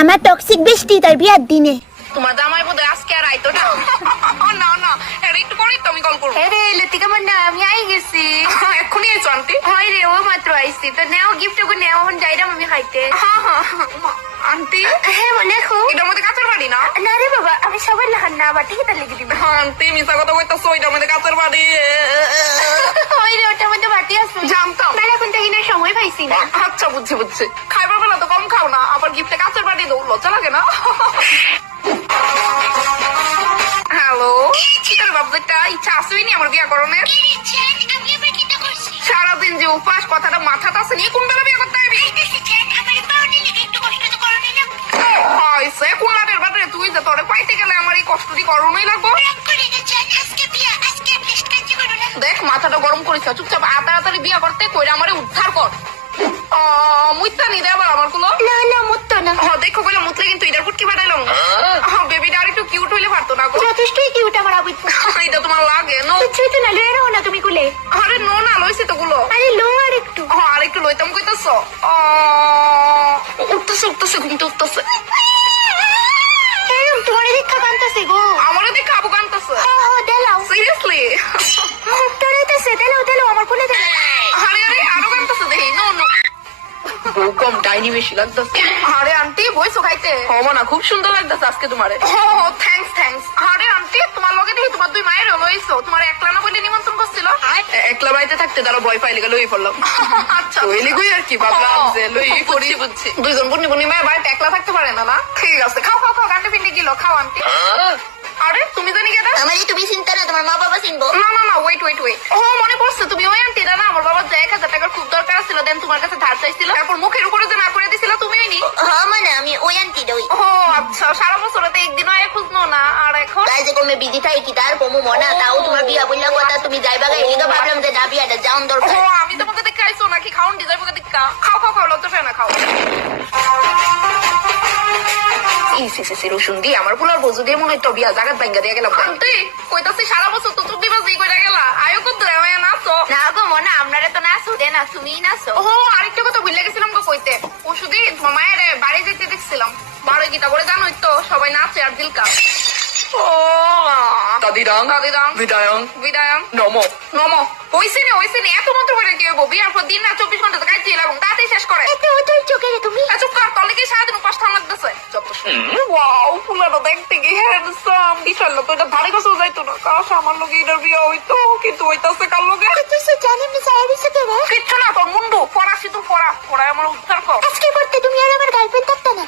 আমার টক্সিক বেস্টি তার বিয়ার দিনে। তোমার জামাই বোধহয় আজকে আর আইতো না। না না, এটা একটু পরেই তো আমি কল করবো। রে লতিকা মান্না আমি আই গেছি। এক্ষুনি এসো আন্টি। হয় রে ও মাত্র আইছি তো নেও গিফট গো নেও হন যাইরাম আমি খাইতে। আন্টি হ্যাঁ মনে রাখো এটার মধ্যে কাঁচের বাড়ি না? না রে বাবা আমি সবার লাহান না বাটি কি তার লিখে দিবা। আন্টি মিশা কথা কইতাছো, এটার মধ্যে কাঁচের বাড়ি। ওই রে ওটার মধ্যে বাটি আছে জানতাম। তাহলে এখন থেকে সময় পাইছি না। আচ্ছা বুঝছি বুঝছি। খাইবার বেলা তো কম খাও না, আবার গিফটে কাঁচের বাড়ি দৌ, লজ্জা লাগে না? হ্যালো বাবুটা, ইচ্ছা আসবেনি আমার বিয়া করণের? সারাদিন যে উপাস, কথাটা মাথাটা আছে নিয়ে কোন বেলা বিয়ে করতে হবে? হয়েছে কোন লাটের বাটে তুই যে তোরে পাইতে গেলে আমার এই কষ্টটি করণই লাগবো। দেখ মাথাটা গরম করিস, চুপচাপ তাড়াতাড়ি বিয়া করতে কইরা আমারে উদ্ধার কর। মুইতা নি দে আবার আমার কুলো। না না মুত্তো না। দেখো কইলা মুতলে কিন্তু এটার ফুটকি বাড়াইলাম। বেবিটা আর একটু কিউট হইলে পারতো না গো। যথেষ্টই কিউট আমার আবু। এটা তোমার লাগে নো? তুই তো না লয়ে রাও না তুমি কুলে। আরে নো না, লইছি তো গুলো। আরে লো আর একটু। আর একটু লইতাম কইতাছ। উঠতেছে ঘুমতে উঠতেছে। এরকম তোমার দেখা কান্তাছে গো। আমারও দেখে আবু কান্তাছে। দেলাও সিরিয়াসলি? খুব ডরাইতেছে। দেলাও আমার কোলে দেলাও। আরে আরো কান্তাছে দেখি। নো বউ কম ডাইনি বেশি লাগতেছে। আরে আন্টি বইছো খাইতে? না খুব সুন্দর লাগতেছে আজকে তোমারে। থ্যাঙ্কস। আরে আন্টি তোমার লগে দেখি তোমার দুই মায়ের লইছো, তোমার একলা না বলে নিমন্ত্রণ করছিল। একলা বাড়িতে থাকতে তারা ভয় পাইলে গেল লই পড়লাম। আচ্ছা লইলি গই আর কি ভাবলাম যে লই করি। বুঝছি দুইজন বুনি মায়ের বাড়িতে একলা থাকতে পারে না। না ঠিক আছে, খাও গান্ডে পিন্ডে গিলো খাও আন্টি। আরে তুমি জানি কেন? আমারই তুমি চিন্তা না, তোমার মা বাবা চিনবো। না ওয়েট মনে পড়ছে তুমি ওই আন্টিটা না? আমার বাবার যে 1000 টাকার খুব দরকার ছিল, দেন তোমার কাছে ধার চাইছিল, তারপর মুখের উপরে যে না করে দিছিল তুমি ওই নি? হ্যাঁ মানে আমি ওই আন্টি দই। ও আচ্ছা, সারা বছরতে একদিনও আয় খুঁজনো না। আর এখন তাই যে কমে বিধি থাই কি তার কমু মনা তাও তোমার বিয়া বললা কথা তুমি যাইবা গাই এলিগা ভাবলাম যে না বিয়াটা যাওন দরকার। আমি তোমাকে দেখে আইসো নাকি খাউন ডিজাইন মুখে দেখা? খাও লজ্জা ফেলে না, খাও। রসুন দিয়ে আমার পুলার বজু দিয়ে মনে হয় বিয়া জাগাত ভাঙ্গা দিয়ে গেলাম। আন্টি কইতাছি সারা বছর তো তুই দিবা যেই কইরা গেলা আয়ো কত রে নাচো। না গো মনা আপনারে তো নাচো দে না তুমি নাচো। আরেকটা কথা ভুলে গেছিলাম গো কইতে। ওষুধই মায়ের বাড়ি যেতে দেখছিলাম, বারোই গীতা করে জানোই তো সবাই নাচে আর দিলকা। তাদিরাং বিদায়ং নমো হইছে নে এত মন্ত্র করে কি হবো? বিয়ার পর দিন না 24 ঘন্টা তো কাজে লাগুন, তাড়াতাড়ি শেষ করে। এত ওই চোখে রে তুমি চুপ কর, তলে কি সারাদিন উপাস থাম লাগতেছে। যত ওয়াও ফুলাটা দেখতে কি হ্যান্ডসাম। বিশাল লোক এটা ধারে কাছেও যাইতো না। কাশ আমার লোক এটার বিয়ে হইতো, কিন্তু হইতাছে কার লোকে। তুই সে জানি না সারি সে কেন কিচ্ছু না, তোর মুন্ডু ফরাসি তো ফরা আমার উদ্ধার কর। আজকে করতে তুমি আর আমার গার্লফ্রেন্ড থাকতা না।